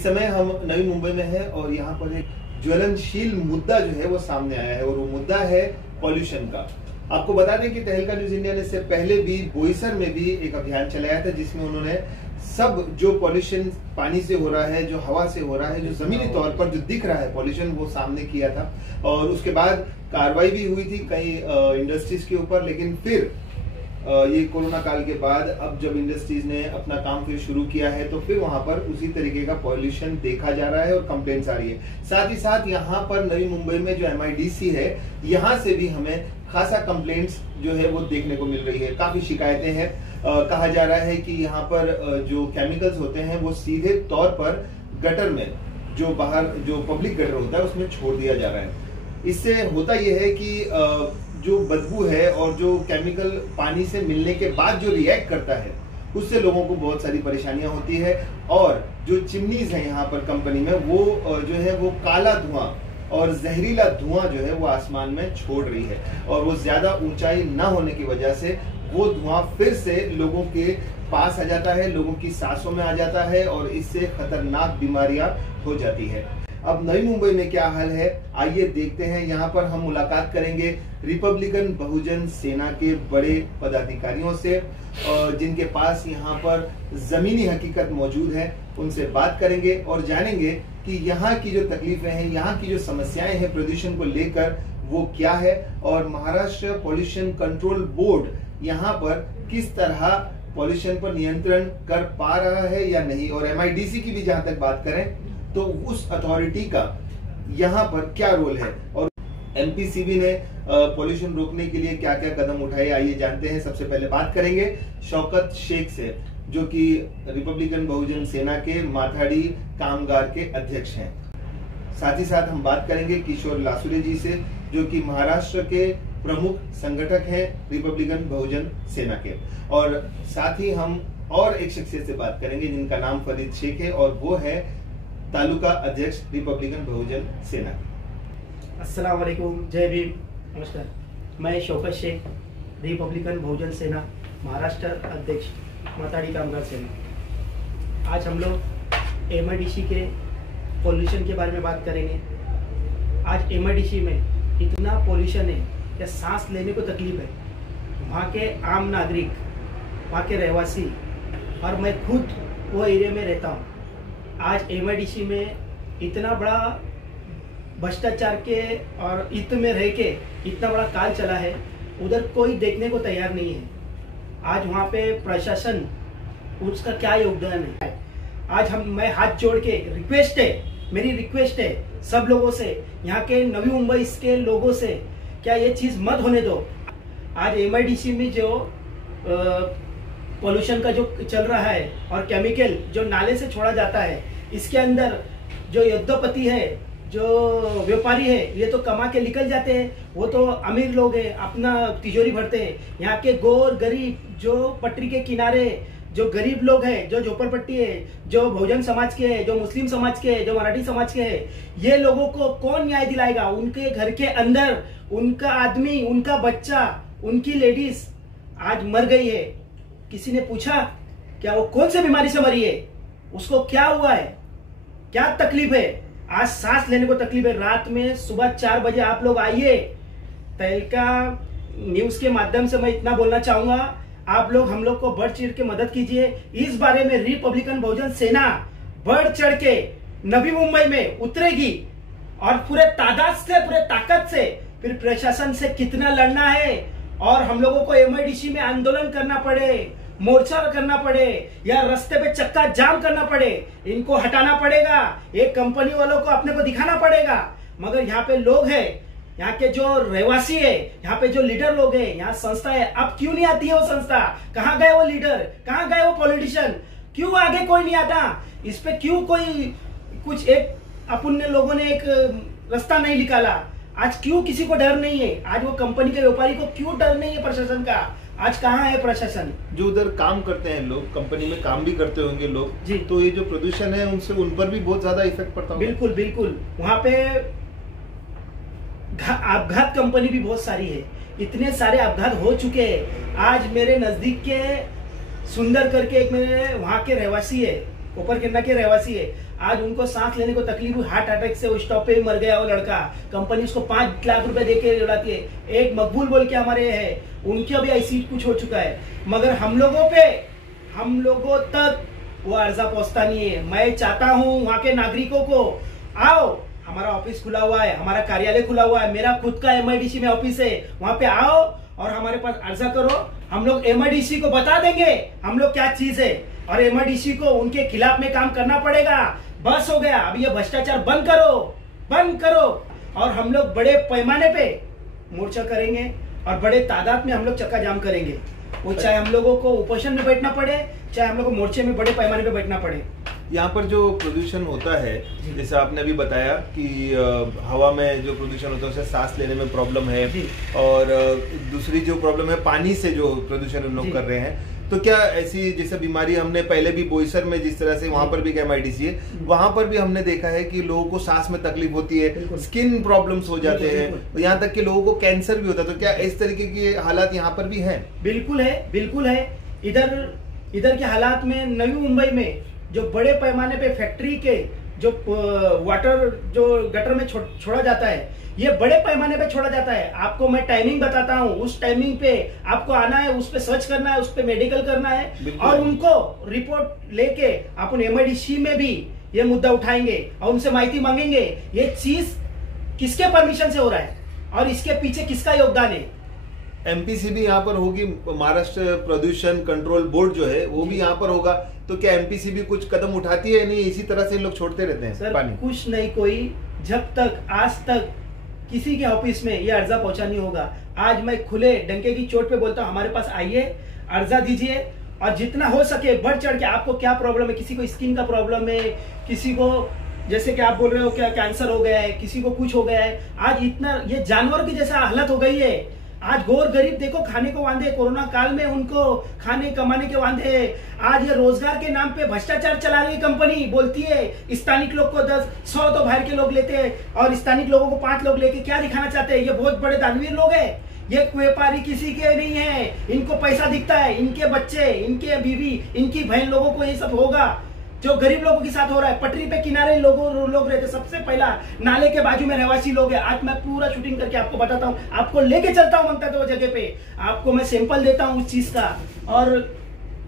इस समय हम नवी मुंबई में हैं और यहाँ पर एक ज्वलनशील मुद्दा जो है वो सामने आया है और वो मुद्दा है पॉल्यूशन का। आपको बता दें कि तहलका न्यूज इंडिया ने इससे पहले भी बोईसर में भी एक अभियान चलाया था, जिसमें उन्होंने सब जो पॉल्यूशन पानी से हो रहा है, जो हवा से हो रहा है, जो जमीनी तौर पर जो दिख रहा है पॉल्यूशन, वो सामने किया था। और उसके बाद कार्रवाई भी हुई थी कई इंडस्ट्रीज के ऊपर। लेकिन फिर ये कोरोना काल के बाद अब जब इंडस्ट्रीज ने अपना काम फिर शुरू किया है तो फिर वहां पर उसी तरीके का पॉल्यूशन देखा जा रहा है और कंप्लेंट्स आ रही है। साथ ही साथ यहाँ पर नवी मुंबई में जो MIDC है, यहाँ से भी हमें खासा कंप्लेंट्स जो है वो देखने को मिल रही है। काफी शिकायतें हैं। कहा जा रहा है कि यहाँ पर जो केमिकल्स होते हैं वो सीधे तौर पर गटर में, जो बाहर जो पब्लिक गटर होता है उसमें छोड़ दिया जा रहा है। इससे होता यह है कि जो बदबू है और जो केमिकल पानी से मिलने के बाद जो रिएक्ट करता है, उससे लोगों को बहुत सारी परेशानियां होती है। और जो चिमनीज है यहाँ पर कंपनी में, वो जो है वो काला धुआं और जहरीला धुआं जो है वो आसमान में छोड़ रही है। और वो ज्यादा ऊंचाई ना होने की वजह से वो धुआं फिर से लोगों के पास आ जाता है, लोगों की सांसों में आ जाता है और इससे खतरनाक बीमारियां हो जाती है। अब नई मुंबई में क्या हाल है, आइए देखते हैं। यहाँ पर हम मुलाकात करेंगे रिपब्लिकन बहुजन सेना के बड़े पदाधिकारियों से, जिनके पास यहाँ पर जमीनी हकीकत मौजूद है। उनसे बात करेंगे और जानेंगे कि यहाँ की जो तकलीफें हैं, यहाँ की जो समस्याएं हैं प्रदूषण को लेकर, वो क्या है और महाराष्ट्र पॉल्यूशन कंट्रोल बोर्ड यहाँ पर किस तरह पॉल्यूशन पर नियंत्रण कर पा रहा है या नहीं। और MIDC की भी जहां तक बात करें तो उस अथॉरिटी का यहाँ पर क्या रोल है और MPCB ने पॉल्यूशन रोकने के लिए क्या क्या कदम उठाए, आइए जानते हैं। सबसे पहले बात करेंगे शौकत शेख से, जो कि रिपब्लिकन बहुजन सेना के माथाड़ी कामगार के अध्यक्ष हैं। साथ ही साथ हम बात करेंगे किशोर लासुरे जी से, जो कि महाराष्ट्र के प्रमुख संगठक हैं रिपब्लिकन बहुजन सेना के। और साथ ही हम और एक शख्सियत से बात करेंगे जिनका नाम फरीद शेख है और वो है तालुका अध्यक्ष रिपब्लिकन बहुजन सेना। अस्सलाम वालेकुम, जय भीम, नमस्कार। मैं शौकत शेख, रिपब्लिकन बहुजन सेना महाराष्ट्र अध्यक्ष, माथाड़ी कामगार सेना। आज हम लोग MIDC के पॉल्यूशन के बारे में बात करेंगे। आज MIDC में इतना पॉल्यूशन है कि सांस लेने को तकलीफ है। वहाँ के आम नागरिक, वहाँ के रहवासी और मैं खुद वो एरिया में रहता हूँ। आज MIDC में इतना बड़ा भ्रष्टाचार के और हित में रह के इतना बड़ा काल चला है, उधर कोई देखने को तैयार नहीं है। आज वहाँ पे प्रशासन, उसका क्या योगदान है। आज मैं हाथ जोड़ के मेरी रिक्वेस्ट है सब लोगों से, यहाँ के नवी मुंबई के लोगों से, क्या ये चीज मत होने दो। आज MIDC में जो पॉल्यूशन का जो चल रहा है और केमिकल जो नाले से छोड़ा जाता है, इसके अंदर जो उद्योगपति है, जो व्यापारी है, ये तो कमा के निकल जाते हैं। वो तो अमीर लोग हैं, अपना तिजोरी भरते हैं। यहाँ के गोर गरीब, जो पटरी के किनारे जो गरीब लोग हैं, जो झोपड़पट्टी है, जो बहुजन समाज के है, जो मुस्लिम समाज के है, जो मराठी समाज के है, ये लोगों को कौन न्याय दिलाएगा। उनके घर के अंदर उनका आदमी, उनका बच्चा, उनकी लेडीज आज मर गई है। किसी ने पूछा क्या वो कौन सी बीमारी से मरी है, उसको क्या हुआ है, क्या तकलीफ है। आज सांस लेने को तकलीफ है। रात में सुबह 4 बजे आप लोग आइए। तहलका न्यूज के माध्यम से मैं इतना बोलना चाहूंगा, आप लोग हम लोग को बढ़ चढ़ के मदद कीजिए। इस बारे में रिपब्लिकन बहुजन सेना बढ़ चढ़ के नवी मुंबई में उतरेगी और पूरे तादाद से, पूरे ताकत से फिर प्रशासन से कितना लड़ना है। और हम लोगों को MIDC में आंदोलन करना पड़े, मोर्चा करना पड़े या रास्ते पे चक्का जाम करना पड़े, इनको हटाना पड़ेगा। एक कंपनी वालों को अपने को दिखाना पड़ेगा। मगर यहाँ पे लोग हैं, यहाँ के जो रहवासी है, यहाँ पे जो लीडर लोग हैं, यहाँ संस्था है, अब क्यों नहीं आती है वो संस्था? कहाँ गए वो लीडर, कहाँ गए वो पॉलिटिशियन? क्यों आगे कोई नहीं आता? इस पे क्यों कोई कुछ एक अपन लोगों ने एक रास्ता नहीं निकाला? आज क्यों किसी को डर नहीं है? आज वो कंपनी के व्यापारी को क्यों डर नहीं है प्रशासन का? आज कहाँ है प्रशासन? जो उधर काम करते हैं लोग, कंपनी में काम भी करते होंगे लोग जी, तो ये जो प्रदूषण है उनसे उन पर भी बहुत ज्यादा इफेक्ट पड़ता है। बिल्कुल बिल्कुल, वहाँ पे अपघात कंपनी भी बहुत सारी है। इतने सारे अपघात हो चुके हैं। आज मेरे नजदीक के सुंदर करके एक मेरे वहाँ के रहवासी है, ऊपर किन्ना के रहवासी है। आज उनको सांस लेने को तकलीफ हुई, हार्ट अटैक से उस स्टॉप पे ही मर गया वो लड़का। कंपनी उसको 5 लाख रुपए दे के उड़ाती है। एक मकबूल बोल के हमारे है, उनके अभी ऐसी कुछ हो चुका है, मगर हम लोगों तक वो अर्जा पहुंचता नहीं है। मैं चाहता हूं वहां के नागरिकों को, आओ, हमारा ऑफिस खुला हुआ है, हमारा कार्यालय खुला हुआ है, मेरा खुद का MIDC में ऑफिस है, वहां पे आओ और हमारे पास अर्जा करो। हम लोग MIDC को बता देंगे हम लोग क्या चीज है, और MIDC को उनके खिलाफ में काम करना पड़ेगा। बस हो गया, अभी ये भ्रष्टाचार बंद करो। और हम लोग बड़े पैमाने पे मोर्चा करेंगे और बड़े तादाद में हम लोग चक्का जाम करेंगे। वो चाहे हम लोगों को उपोषण में बैठना पड़े, चाहे हम लोग को मोर्चे में बड़े पैमाने पे बैठना पड़े। यहाँ पर जो प्रदूषण होता है, जैसे आपने अभी बताया कि हवा में जो प्रदूषण होता है उससे सांस लेने में प्रॉब्लम है, और दूसरी जो प्रॉब्लम है पानी से जो प्रदूषण हम लोग कर रहे हैं, तो क्या ऐसी जैसे बीमारी हमने पहले भी बोईसर में जिस तरह से वहां पर भी MIDC है, वहां पर भी हमने देखा है कि लोगों को सांस में तकलीफ होती है, स्किन प्रॉब्लम्स हो जाते हैं, यहाँ तक कि लोगों को कैंसर भी होता है। तो क्या इस तरीके के हालात यहाँ पर भी हैं? बिल्कुल है। इधर के हालात में नवी मुंबई में जो बड़े पैमाने पे फैक्ट्री के जो वाटर जो गटर में छोड़ा जाता है, ये बड़े पैमाने पे छोड़ा जाता है। आपको मैं टाइमिंग बताता हूँ, उस टाइमिंग पे आपको आना है, उस पे सर्च करना है, उस पे मेडिकल करना है, और उनको रिपोर्ट लेके अपन MIDC में भी ये मुद्दा उठाएंगे और उनसे माहिती मांगेंगे ये चीज किसके परमिशन से हो रहा है और इसके पीछे किसका योगदान है। MPC भी यहाँ पर होगी, महाराष्ट्र प्रदूषण कंट्रोल बोर्ड जो है वो भी यहाँ पर होगा, तो क्या MPC भी कुछ कदम उठाती है? नहीं, इसी तरह से लोग छोड़ते रहते हैं सर, पानी? कुछ नहीं, कोई जब तक आज तक किसी के ऑफिस में ये अर्जा पहुंचा नहीं होगा। आज मैं खुले डंके की चोट पे बोलता हूँ, हमारे पास आइए, अर्जा दीजिए, और जितना हो सके बढ़ चढ़ के आपको क्या प्रॉब्लम है, किसी को स्किन का प्रॉब्लम है, किसी को जैसे कि आप बोल रहे हो क्या कैंसर हो गया है, किसी को कुछ हो गया है। आज इतना ये जानवर की जैसा हालत हो गई है। आज गोर गरीब देखो खाने को वांदे, कोरोना काल में उनको खाने कमाने के वांदे। आज ये रोजगार के नाम पे भ्रष्टाचार चला रही कंपनी, बोलती है स्थानिक लोग को 100 तो बाहर के लोग लेते हैं और स्थानिक लोगों को 5 लोग लेके क्या दिखाना चाहते हैं? ये बहुत बड़े दानवीर लोग हैं, ये व्यापारी किसी के नहीं है, इनको पैसा दिखता है, इनके बच्चे, इनके बीवी, इनकी बहन लोगों को ये सब होगा जो गरीब लोगों के साथ हो रहा है। पटरी पे किनारे लोग रहते, सबसे पहला नाले के बाजू में रहवासी लोग हैं। आज मैं पूरा शूटिंग करके आपको बताता हूँ, आपको लेके चलता हूँ मंगता तो वो जगह पे, आपको मैं सैंपल देता हूँ उस चीज का, और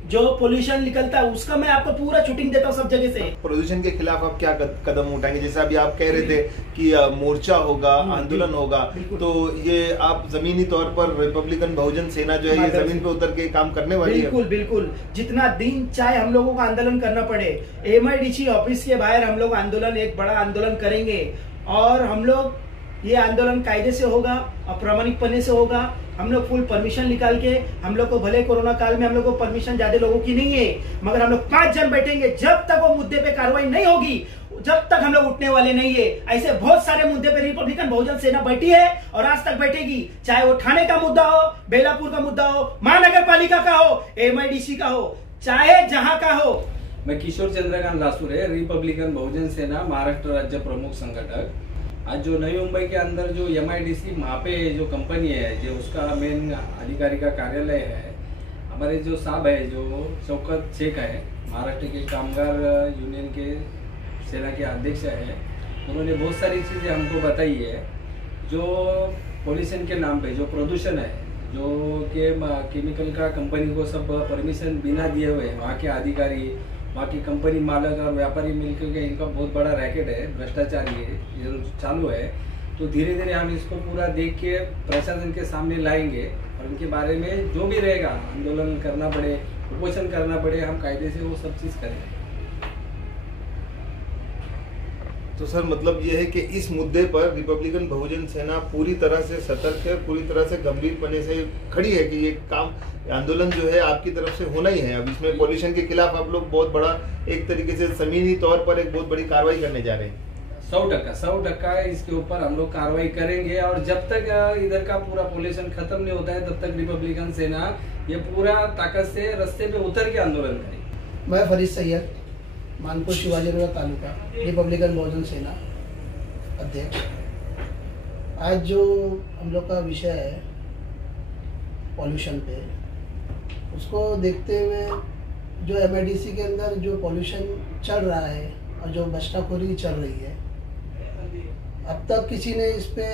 जो पोल्यूशन निकलता है उसका मैं आपको पूरा शूटिंग देता हूँ सब जगह से। प्रदूषण के खिलाफ आप क्या कदम उठाएंगे? जैसे अभी आप कह रहे थे कि मोर्चा होगा, आंदोलन होगा, तो ये आप जमीनी तौर पर रिपब्लिकन बहुजन सेना जो है ये जमीन पे उतर के काम करने वाली है? बिल्कुल, जितना दिन चाहे हम लोगों को आंदोलन करना पड़े, MIDC ऑफिस के बाहर हम लोग आंदोलन, एक बड़ा आंदोलन करेंगे, और हम लोग ये आंदोलन कायदे से होगा, अप्रामाणिकपने से होगा। हम लोग फुल परमिशन निकाल के, हम लोग को भले कोरोना काल में हम लोग को परमिशन ज्यादा लोगों की नहीं है, मगर हम लोग 5 जन बैठेंगे। जब तक वो मुद्दे पे कार्रवाई नहीं होगी, जब तक हम लोग उठने वाले नहीं है। ऐसे बहुत सारे मुद्दे पे रिपब्लिकन बहुजन सेना बैठी है और आज तक बैठेगी, चाहे वो ठाणे का मुद्दा हो, बेलापुर का मुद्दा हो, महानगर पालिका का हो, MIDC का हो, चाहे जहां का हो। मैं किशोर चंद्रकांत लासुरे, रिपब्लिकन बहुजन सेना महाराष्ट्र राज्य प्रमुख संगठक। आज जो नई मुंबई के अंदर जो MIDC वहाँ पे जो कंपनी है, जो उसका मेन अधिकारी का कार्यालय है, हमारे जो साहब है जो शौकत शेख है, महाराष्ट्र के कामगार यूनियन के सेना के अध्यक्ष है, उन्होंने बहुत सारी चीज़ें हमको बताई है। जो पॉल्यूशन के नाम पे जो प्रदूषण है, जो के केमिकल का कंपनी को सब परमिशन बिना दिए हुए वहाँ के अधिकारी, वहाँ की कंपनी मालक और व्यापारी मिलकर के इनका बहुत बड़ा रैकेट है, भ्रष्टाचार ये चालू है। तो धीरे धीरे हम इसको पूरा देख के प्रशासन के सामने लाएंगे और उनके बारे में जो भी रहेगा, आंदोलन करना पड़े, उपोषण करना पड़े, हम कायदे से वो सब चीज़ करेंगे। तो सर मतलब ये है कि इस मुद्दे पर रिपब्लिकन बहुजन सेना पूरी तरह से सतर्क है, पूरी तरह से गंभीरपने से खड़ी है कि ये काम, आंदोलन जो है आपकी तरफ से होना ही है। अब इसमें पॉल्यूशन के खिलाफ आप लोग बहुत बड़ा एक तरीके से जमीनी तौर पर एक बहुत बड़ी कार्रवाई करने जा रहे हैं। 100% इसके ऊपर हम लोग कार्रवाई करेंगे, और जब तक इधर का पूरा पॉल्यूशन खत्म नहीं होता है तब तक रिपब्लिकन सेना ये पूरा ताकत से रास्ते पे उतर के आंदोलन करेगी। मैं फरीद सैयद, मानपुर शिवाजीनगर तालुका, रिपब्लिकन बहुजन सेना अध्यक्ष। आज जो हम लोग का विषय है पॉल्यूशन पे, उसको देखते हुए जो MIDC के अंदर जो पॉल्यूशन चल रहा है, और जो बस्ताखोरी चल रही है, अब तक किसी ने इस पे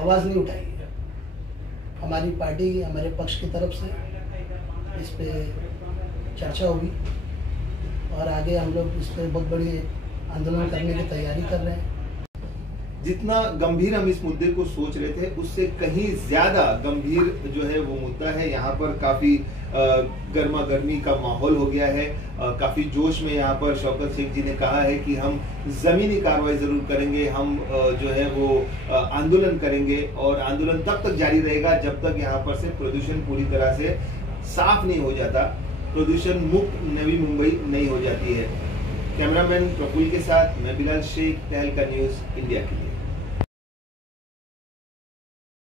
आवाज़ नहीं उठाई है। हमारी पार्टी, हमारे पक्ष की तरफ से इस पे चर्चा होगी और आगे हम लोग इस पे बहुत बड़ी आंदोलन करने की तैयारी कर रहे हैं। जितना गंभीर हम इस मुद्दे को सोच रहे थे उससे कहीं ज्यादा गंभीर जो है वो मुद्दा है। यहाँ पर काफी गर्मा गर्मी का माहौल हो गया है, काफी जोश में यहाँ पर शौकत शेख जी ने कहा है कि हम जमीनी कार्रवाई जरूर करेंगे, हम जो है वो आंदोलन करेंगे और आंदोलन तब तक जारी रहेगा जब तक यहाँ पर से प्रदूषण पूरी तरह से साफ नहीं हो जाता, प्रदूषण मुक्त नवी मुंबई नहीं हो जाती है। कैमरामैन प्रफुल्ल के साथ मैं बिलाल शेख, तहलका न्यूज़ इंडिया के लिए।